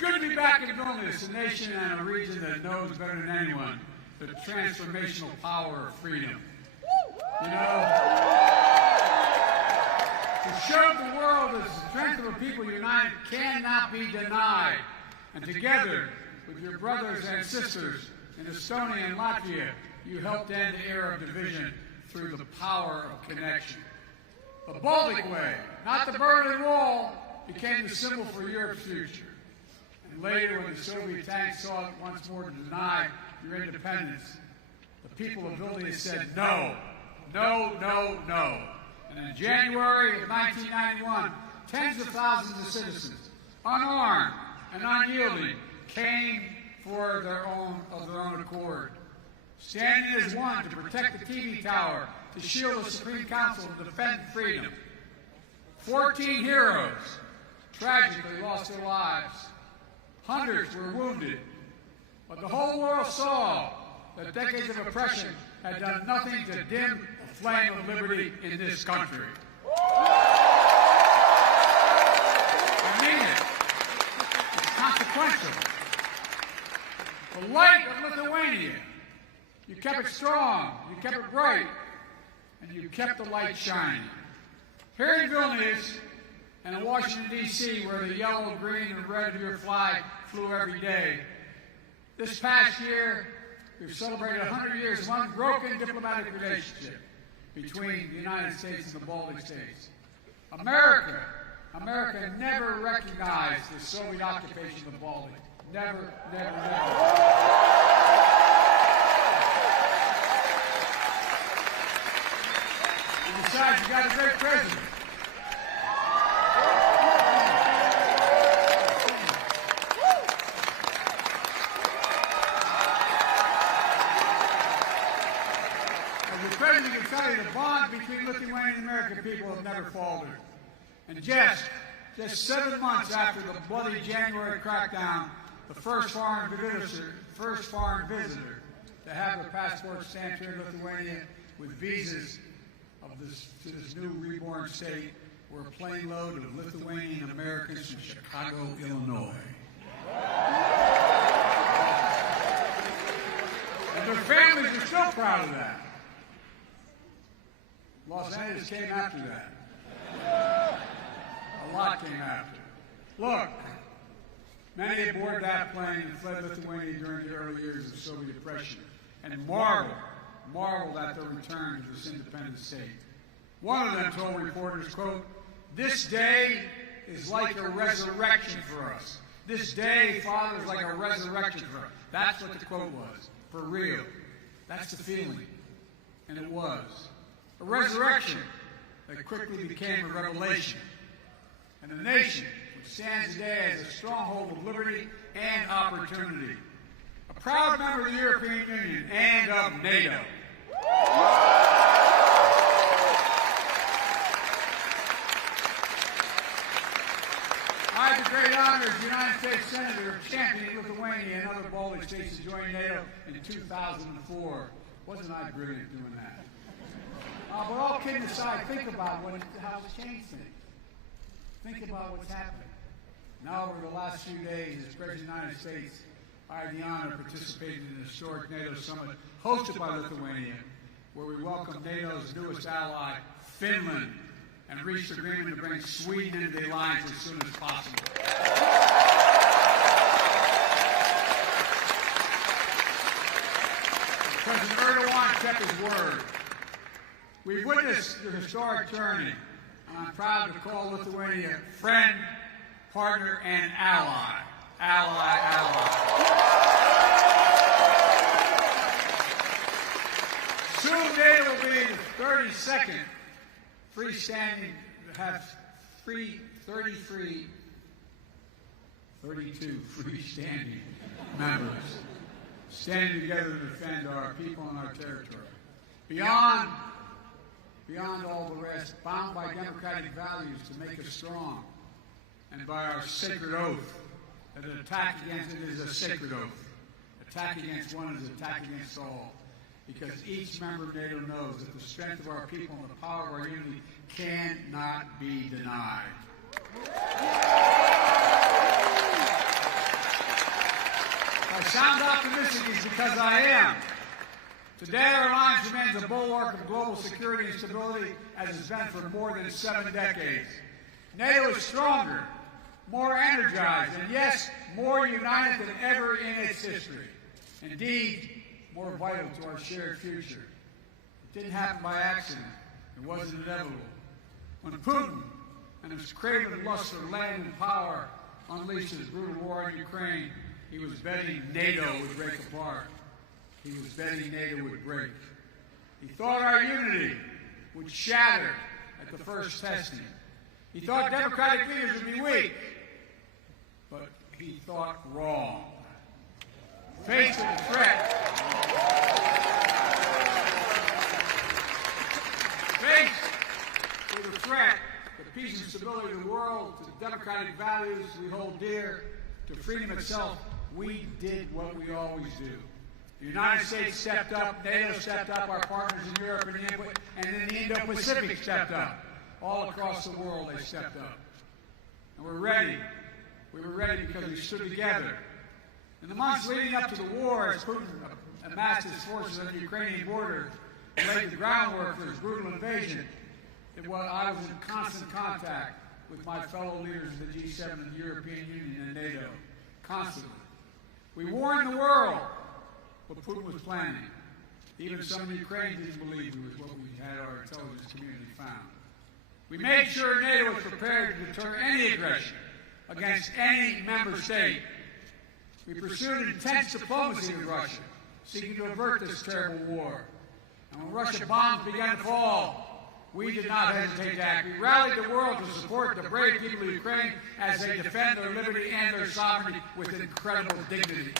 good to be back in Vilnius, a nation and a region that knows better than anyone the transformational power of freedom. You know, to show the world that the strength of a people united cannot be denied. And together with your brothers and sisters in Estonia and Latvia, you helped end the era of division through the power of connection. The Baltic Way, not the Berlin Wall, became the symbol for Europe's future. And later, when the Soviet tanks sought once more to deny your independence, the people of Vilnius said no, no, no, no. And in January of 1991, tens of thousands of citizens, unarmed and unyielding, came for their own accord, standing as one to protect the TV tower, to shield the Supreme Council, and defend freedom. 14 heroes tragically lost their lives. Hundreds were wounded. But the whole world saw that decades of oppression had done nothing to dim the flame of liberty in this country. I mean it. It's consequential. The light of Lithuania, you kept it strong, you kept it bright, and you kept the light shining. Here in Vilnius and in Washington, D.C., where the yellow, green, and red of your flag flew every day, this past year, we've celebrated 100 years of unbroken diplomatic relationship between the United States and the Baltic states. America never recognized the Soviet occupation of the Baltic. Never, never, never. And besides, you got a great president. The president can tell you the bond between Lithuanian and American people have never faltered. And just 7 months after the bloody January crackdown, the first foreign visitor to have their passport stamped here in Lithuania with visas to this new reborn state were a plane load of Lithuanian Americans from Chicago, Illinois. And their families are still proud of that. Los Angeles came after that. A lot came after. Look, many aboard that plane and fled Lithuania during the early years of Soviet oppression and marveled at their return to this independent state. One of them told reporters, quote, "This day is like a resurrection for us. This day, Father, is like a resurrection for us." That's what the quote was. For real. That's the feeling. And it was. A resurrection that quickly became a revelation. And a nation which stands today as a stronghold of liberty and opportunity. A proud member of the European Union and of NATO. I had the great honor as United States Senator championing Lithuania and other Baltic states to join NATO in 2004. Wasn't I brilliant doing that? But all kidding aside, think about how it's changed things. Think about what's happening. Now, over the last few days, as President of the United States, I had the honor of participating in the historic NATO summit hosted by Lithuania, where we welcomed NATO's newest ally, Finland, and reached agreement to bring Sweden into the alliance as soon as possible. President Erdogan kept his word. We've witnessed your historic journey, and I'm proud to call Lithuania friend, partner, and ally. Ally. Soon NATO will be the 32nd freestanding, have 32 freestanding members standing together to defend our people and our territory. Beyond all the rest, bound by democratic values to make us strong, and by our sacred oath that an attack against it is a sacred oath. Attack against one is an attack against all. Because each member of NATO knows that the strength of our people and the power of our unity cannot be denied. sound optimistic is because I am. Today, our alliance remains a bulwark of global security and stability as it's been for more than 7 decades. NATO is stronger, more energized, and yes, more united than ever in its history. Indeed, more vital to our shared future. It didn't happen by accident. It wasn't inevitable. When Putin and his craven lust for land and power unleashed his brutal war in Ukraine, he was betting NATO would break apart. He was betting NATO would break. He thought our unity would shatter at the first testing. He thought democratic leaders would be weak, but he thought wrong. Faced with the threat, the peace and stability of the world, to the democratic values we hold dear, to freedom itself, we did what we always do. The United States stepped up, NATO stepped up, our partners in Europe and in the Indo-Pacific stepped up. All across the world they stepped up. And we're ready. We were ready because we stood together. In the months leading up to the war, as Putin amassed his forces on the Ukrainian border and laid the groundwork for his brutal invasion, I was in constant contact with my fellow leaders in the G7 and the European Union and NATO. Constantly. We warned the world what Putin was planning. Even some of the Ukrainians didn't believe it was what we had our intelligence community found. We made sure NATO was prepared to deter any aggression against any member state. We pursued intense diplomacy with Russia, seeking to avert this terrible war. And when Russian bombs began to fall, we did not hesitate to act. We rallied the world to support the brave people of Ukraine as they defend their liberty and their sovereignty with incredible dignity.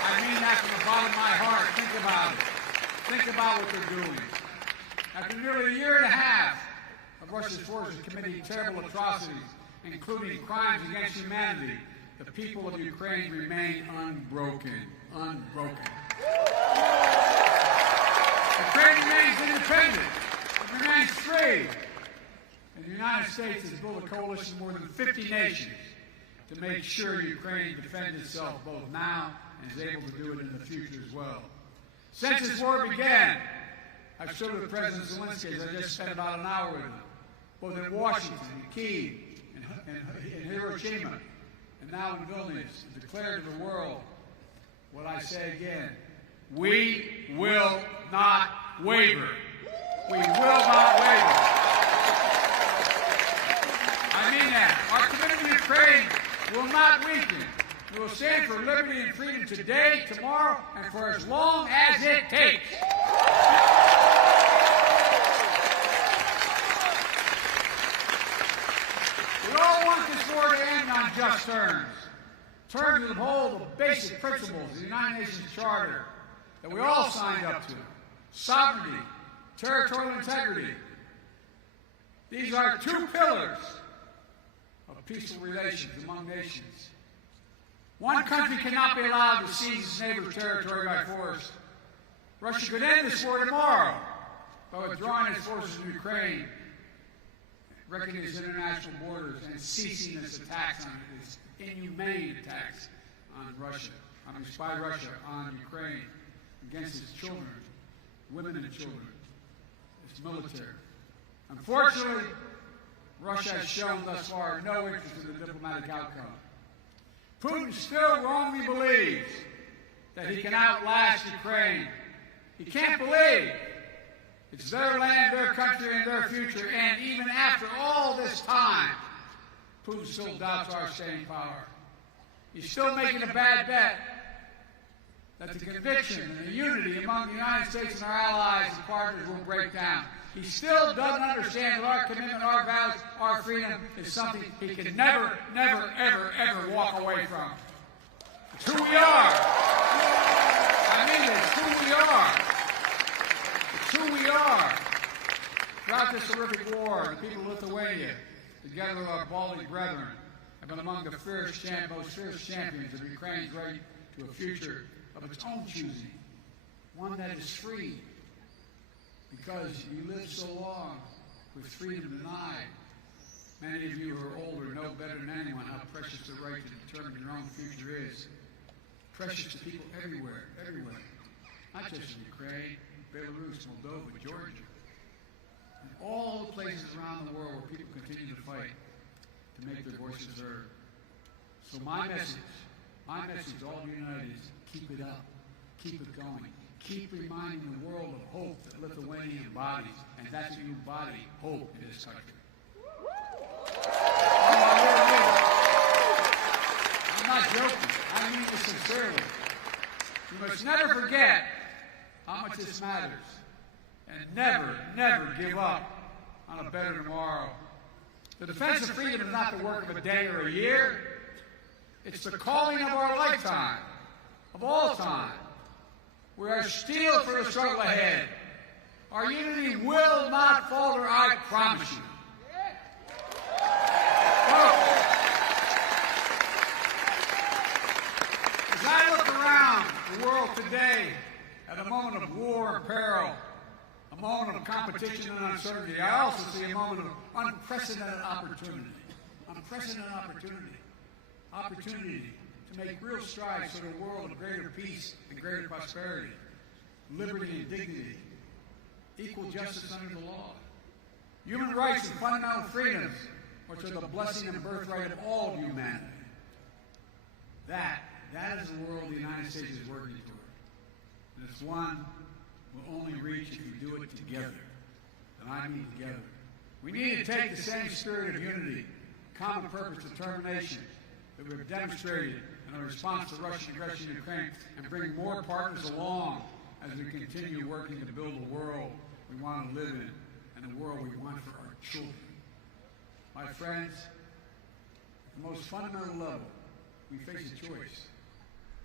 I mean that from the bottom of my heart. Think about it. Think about what they're doing. After nearly a year and a half of Russia's forces committing terrible atrocities, including crimes against humanity, the people of Ukraine remain unbroken. Unbroken. Ukraine remains independent. It remains free. And the United States has built a coalition of more than 50 nations to make sure Ukraine defends itself both now and is able to do it in the future as well. Since this war began, I've stood with President Zelensky, as I just spent about an hour with him, both in Washington, in Kyiv, in Hiroshima, and now in Vilnius, and declared to the world what I say again: we will not waver. We will not waver. I mean that. Our commitment to Ukraine will not weaken. We will stand for liberty and freedom today, tomorrow, and for as long as it takes. We all want this war to end on just terms. Terms that uphold the basic principles of the United Nations Charter that we all signed up to: sovereignty, territorial integrity. These are 2 pillars of peaceful relations among nations. One country cannot be allowed to seize its neighbor's territory by force. Russia could end this war tomorrow by withdrawing its forces from Ukraine, wrecking its international borders, and ceasing its attacks on its inhumane attacks on Russia, by Russia on Ukraine, against its children, women and children, its military. Unfortunately, Russia has shown thus far no interest in the diplomatic outcome. Putin still wrongly believes that he can outlast Ukraine. He can't believe it's their land, their country, and their future. And even after all this time, Putin still doubts our staying power. He's still making a bad bet that the conviction and the unity among the United States and our allies and partners will break down. He still doesn't understand that our commitment, our values, our freedom is something he can never, never, ever, ever walk away from. It's who we are. I mean, it's who we are. It's who we are. Throughout this horrific war, the people of Lithuania, together with our Baltic brethren, have been among the most fierce champions of Ukraine's right to a future of its own choosing, one that is free. Because you lived so long with freedom denied. Many of you who are older know better than anyone how precious the right to determine your own future is. Precious to people everywhere, not just in Ukraine, Belarus, Moldova, Georgia, and all the places around the world where people continue to fight to make their voices heard. So my message to all of you united is keep it up, keep it going, keep reminding the world of hope that Lithuania embodies, and that's what you embody, hope in this country. I'm not joking. I mean this sincerely. We must never forget how much this matters, and never, never give up on a better tomorrow. The defense of freedom is not the work of a day or a year. It's the calling of our lifetime, of all time. We are steeled for the struggle ahead. Our unity will not falter, I promise you. As I look around the world today at a moment of war and peril, a moment of competition and uncertainty, I also see a moment of unprecedented opportunity. Opportunity to make real strides toward a world of greater peace and greater prosperity, liberty and dignity, equal justice under the law, human rights and fundamental freedoms, which are the blessing and birthright of all of humanity. That is the world the United States is working toward. And it's one we'll only reach if we do it together. And I mean together. We need to take the same spirit of unity, common purpose, determination that we've demonstrated in our response to Russian aggression in Ukraine and bring more partners along as we continue working to build the world we want to live in and the world we want for our children. My friends, at the most fundamental level, we face a choice.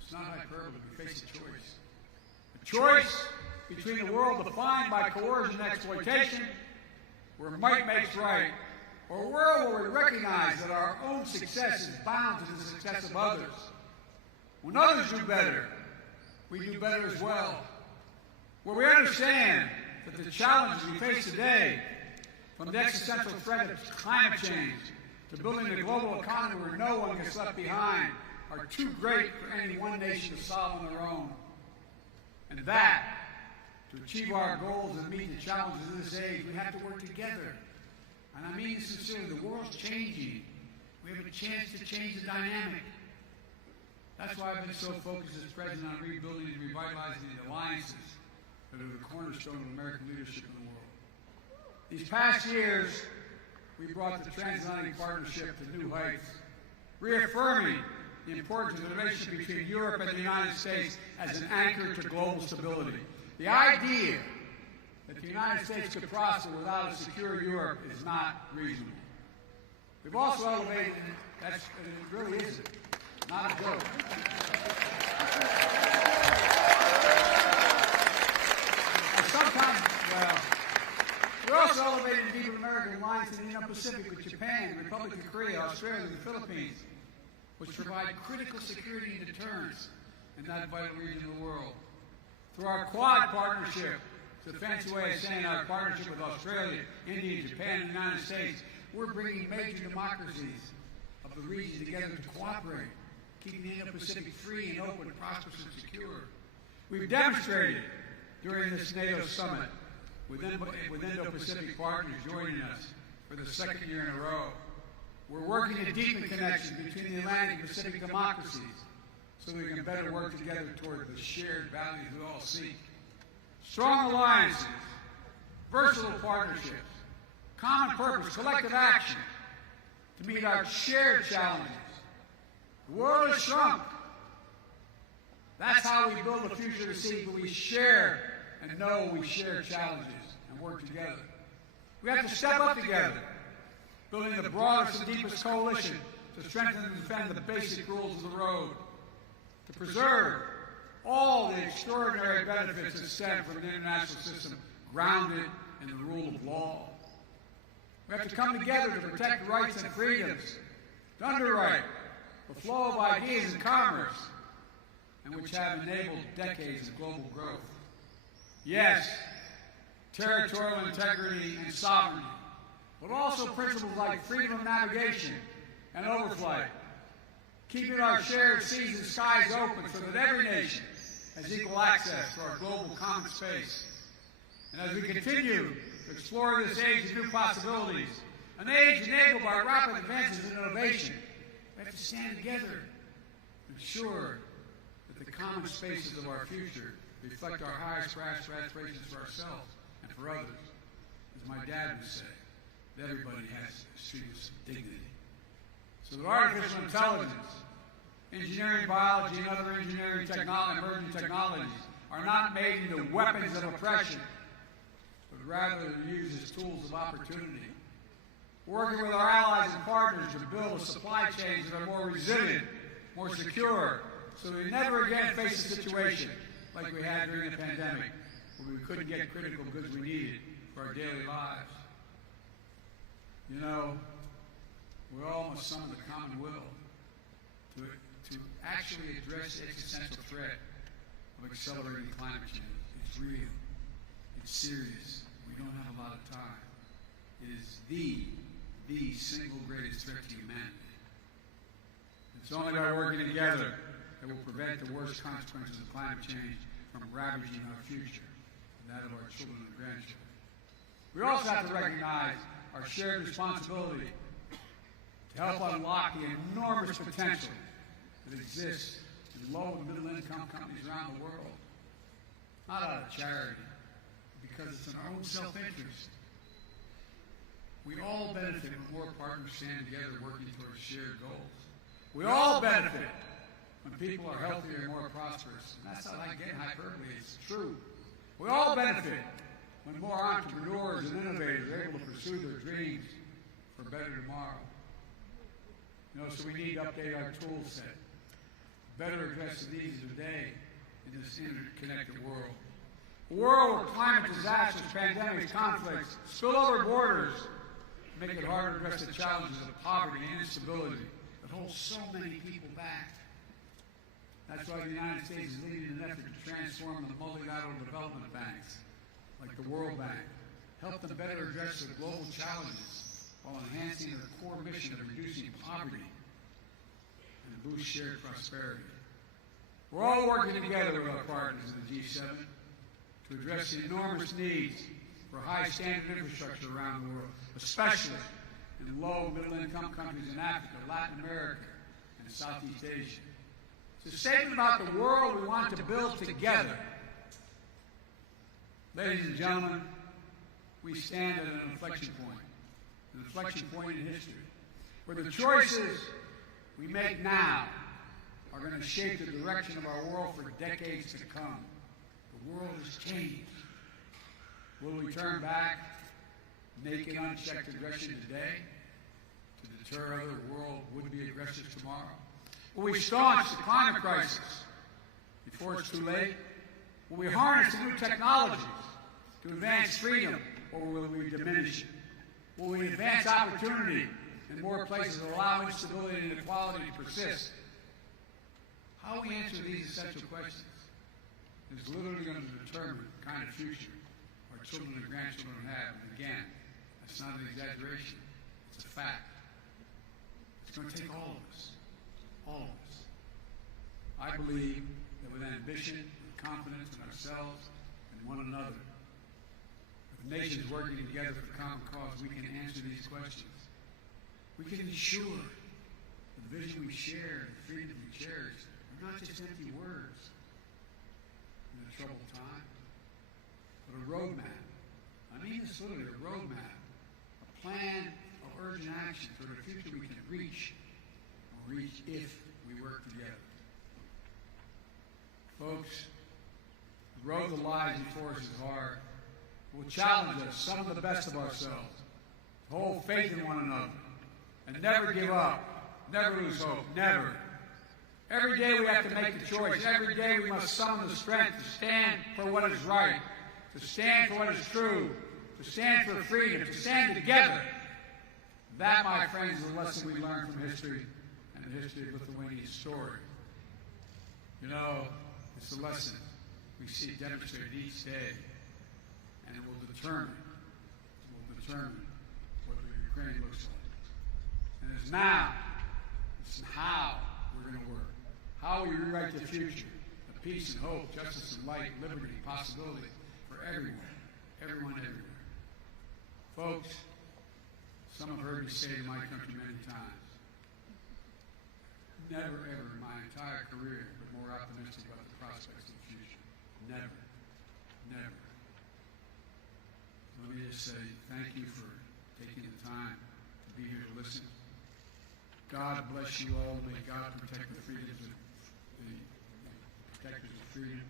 It's not hyperbole, we face a choice. A choice between a world defined by coercion and exploitation, where might makes right, or a world where we recognize that our own success is bound to the success of others. When others do better, we do better as well. Where we understand that the challenges we face today, from the existential threat of climate change to building a global economy where no one gets left behind, are too great for any one nation to solve on their own. And that, to achieve our goals and meet the challenges of this age, we have to work together. And I mean sincerely, the world's changing. We have a chance to change the dynamic. That's why I've been so focused as president on rebuilding and revitalizing the alliances that are the cornerstone of American leadership in the world. These past years, we brought the transatlantic partnership to new heights, reaffirming the importance of the relationship between Europe and the United States as an anchor to global stability. The idea that the United States could prosper without a secure Europe is not reasonable. We've also elevated, it really isn't, not a joke. We also elevated the deep American alliance in the Indo-Pacific with Japan, the Republic of Korea, Australia, and the Philippines, which provide critical security and deterrence in that vital region of the world. Through our Quad partnership, it's a fancy way of saying our partnership with Australia, India, Japan, and the United States, we're bringing major democracies of the region together to cooperate, keeping the Indo-Pacific free and open, prosperous, and secure. We've demonstrated during this NATO summit, with Indo-Pacific partners joining us for the second year in a row. We're working to deepen connections between the Atlantic and Pacific democracies so we can better work together toward the shared values we all seek. Strong alliances, versatile partnerships, common purpose, collective action to meet our shared challenges. The world has shrunk. That's how we build a future to see, but we share and know we share challenges and work together. We have to step up together, building the broadest and deepest coalition to strengthen and defend the basic rules of the road, to preserve all the extraordinary benefits that stem from an international system grounded in the rule of law. We have to come together to protect rights and freedoms, to underwrite the flow of ideas and commerce, and which have enabled decades of global growth. Yes, territorial integrity and sovereignty, but also principles like freedom of navigation and overflight, keeping our shared seas and skies open so that every nation has equal access to our global common space. And as we continue to explore this age of new possibilities, an age enabled by rapid advances in innovation, we have to stand together to ensure that the common spaces of our future reflect our highest aspirations for ourselves and for others. As my dad would say, that everybody has to treat with some dignity. So that artificial intelligence, engineering, biology, and other engineering emerging technologies are not made into weapons of oppression, but rather used as tools of opportunity. Working with our allies and partners to build a supply chains that are more resilient, more secure, so we never again face a situation like we had during the pandemic, where we couldn't get critical goods we needed for our daily lives. You know, we all must summon the common will to actually address the existential threat of accelerating climate change. It's real. It's serious. We don't have a lot of time. It is the single greatest threat to humanity. It's only by working together that will prevent the worst consequences of climate change from ravaging our future and that of our children and grandchildren. We also have to recognize our shared responsibility to help unlock the enormous potential that exists in low and middle income countries around the world. Not out of charity, but because it's in our own self-interest. We all benefit when more partners stand together working towards shared goals. We all benefit when people are healthier and more prosperous. And that's not like getting hyperbole, it's true. We all benefit when more entrepreneurs and innovators are able to pursue their dreams for a better tomorrow. You know, so we need to update our tool set, better address the needs of the day in this interconnected world. A world where climate disasters, pandemics, conflicts, spill over borders, make it harder to address the challenges of poverty and instability that hold so many people back. That's why the United States is leading an effort to transform the multilateral development banks, like the World Bank, help them better address their global challenges while enhancing their core mission of reducing poverty and boost shared prosperity. We're all working together with our partners in the G7 to address the enormous needs for high-standard infrastructure around the world, especially in low- and middle-income countries in Africa, Latin America, and Southeast Asia. It's a statement about the world we want to build together. Ladies and gentlemen, we stand at an inflection point in history, where the choices we make now are going to shape the direction of our world for decades to come. The world has changed. Will we turn back, naked, unchecked aggression today to deter other world would-be aggressors tomorrow? Will we staunch the climate crisis before it's too late? Will we harness the new technologies to advance freedom, or will we diminish it? Will we advance opportunity in more places that allow instability and inequality to persist? How we answer these essential questions is literally going to determine the kind of future our children and grandchildren have. And again, that's not an exaggeration. It's a fact. It's going to take all of us. All of us. I believe that with ambition and confidence in ourselves and one another, with nations working together for the common cause, we can answer these questions. We can ensure that the vision we share and the freedom we cherish are not just empty words in a troubled time, but a roadmap. I mean this literally, a roadmap, a plan of urgent action for the future we can reach if we work together. Folks, the road that lies before us is hard. It will challenge us, some of the best of ourselves, to hold faith in one another, and never give up, never lose hope, never. Every day we have to make the choice. Every day we must summon the strength to stand for what is right, to stand for what is true, to stand for freedom, to stand together. That, my friends, is a lesson we learn from history and the history of Lithuania's story. You know, it's a lesson we see demonstrated each day, and it will determine whether we Ukraine looks like. And it's now, it's how we're going to work. How we rewrite the future of peace and hope, justice and light, liberty, possibility for everyone. Everyone, everywhere. Folks, some have heard me say to my country many times, never ever in my entire career been more optimistic about the prospects of the future. Never. Never. Let me just say thank you for taking the time to be here to listen. God bless you all. May God protect the freedoms of the protectors of freedom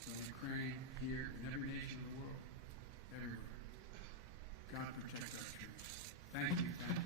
from Ukraine, here, in every nation of the world, everywhere. God protect our troops. Thank you. Thank you.